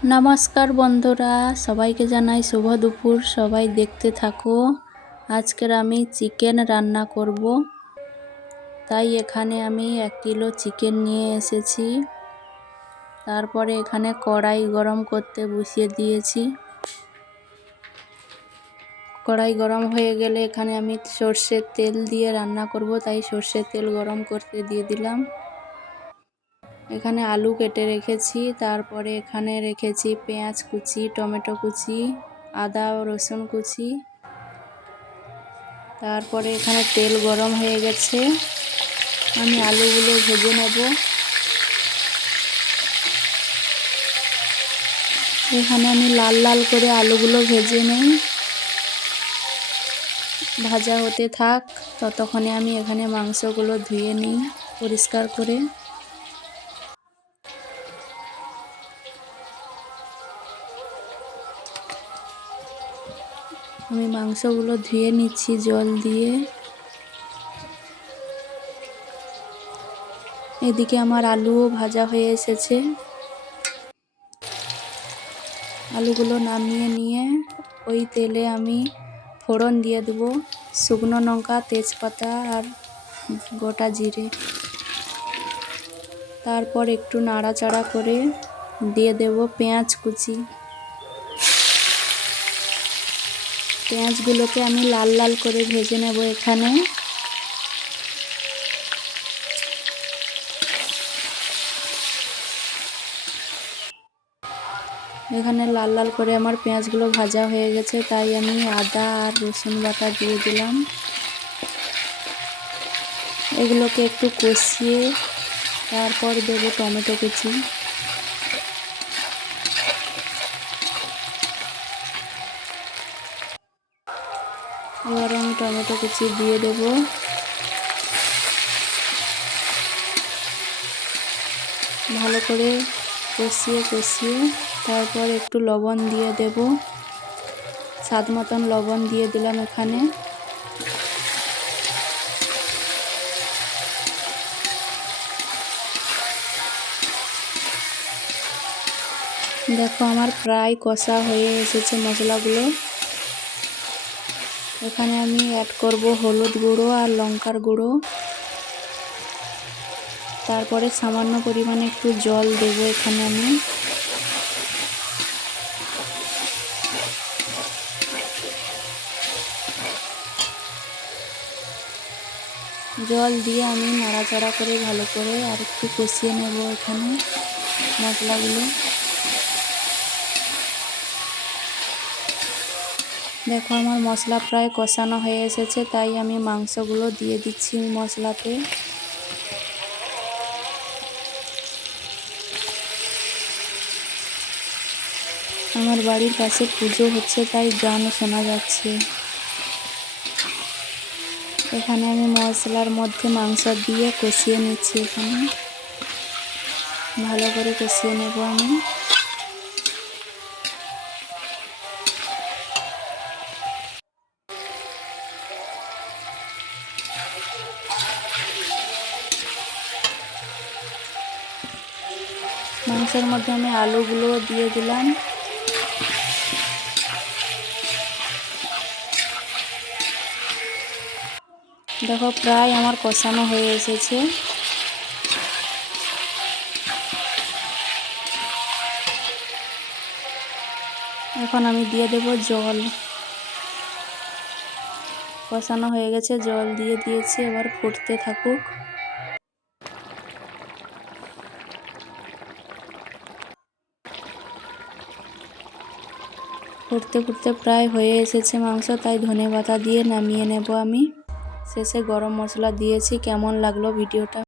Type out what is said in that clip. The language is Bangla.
নমস্কার বন্ধুরা, সবাইকে জানাই শুভ দুপুর। সবাই দেখতে থাকো। আজকের আমি চিকেন রান্না করব, তাই এখানে আমি 1 কিলো চিকেন নিয়ে এসেছি। তারপরে এখানে কড়াই গরম করতে বসিয়ে দিয়েছি। কড়াই গরম হয়ে গেলে এখানে আমি সর্ষের তেল দিয়ে রান্না করব, তাই সর্ষের তেল গরম করতে দিয়ে দিলাম। এখানে আলু কেটে রেখেছি, তারপরে এখানে রেখেছি পেঁয়াজ কুচি, টমেটো কুচি, আদা ও রসুন কুচি। তারপরে এখানে তেল গরম হয়ে গেছে, আমি আলুগুলো ভেজে নেব। এখানে আমি লাল লাল করে আলুগুলো ভেজে নেই। ভাজা হতে থাক, ততক্ষণে আমি এখানে মাংসগুলো ধুয়ে নিই পরিষ্কার করে। আমি মাংসগুলো ধুয়ে নিচ্ছি জল দিয়ে। এদিকে আমার আলুও ভাজা হয়ে এসেছে। আলুগুলো নামিয়ে নিয়ে ওই তেলে আমি ফোড়ন দিয়ে দেবো শুকনো লঙ্কা, তেজপাতা আর গোটা জিরে। তারপর একটু নাড়াচাড়া করে দিয়ে দেব পেঁয়াজ কুচি। পেঁয়াজগুলোকে আমি লাল লাল করে ভেজে নেব। এখানে লাল লাল করে আমার পেঁয়াজগুলো ভাজা হয়ে গেছে, তাই আমি আদা আর রসুন বাটা দিয়ে দিলাম। এগুলোকে একটু কষিয়ে তারপর দেব টমেটো কুচি। এবার আমি টমেটো কুচি দিয়ে দেব। ভালো করে কষিয়ে তারপর একটু লবণ দিয়ে দেব। স্বাদ মতন লবণ দিয়ে দিলাম এখানে। দেখো আমার প্রায় কষা হয়ে এসেছে মশলাগুলো। এখানে আমি অ্যাড করব হলুদ গুঁড়ো আর লঙ্কার গুঁড়ো। তারপরে সামান্য পরিমাণে একটু জল দেব এখানে আমি। জল দিয়ে আমি নাড়াচাড়া করে ভালো করে আর একটু কষিয়ে নেব এখানে মশলাগুলো। দেখো আমার মশলা প্রায় কষানো হয়ে এসেছে, তাই আমি মাংসগুলো দিয়ে দিচ্ছি মশলাতে। আমার বাড়ির পাশে পুজো হচ্ছে, তাই গান শোনা যাচ্ছে। এখানে আমি মশলার মধ্যে মাংস দিয়ে কষিয়ে নিচ্ছি। এখানে ভালো করে কষিয়ে নেব আমি। মাংসের মধ্যে আমি আলুগুলো দিয়ে দিলাম। দেখো প্রায় আমার কষানো হয়ে এসেছে। এখন আমি দিয়ে দেব জল। কষানো হয়ে গেছে, জল দিয়ে দিয়েছি। এবার ফুটতে থাকুক। ফুটতে ফুটতে প্রায় হয়ে এসেছে মাংস, তাই ধনেপাতা দিয়ে নামিয়ে নেব আমি। শেষে গরম মশলা দিয়েছি। কেমন লাগলো ভিডিওটা?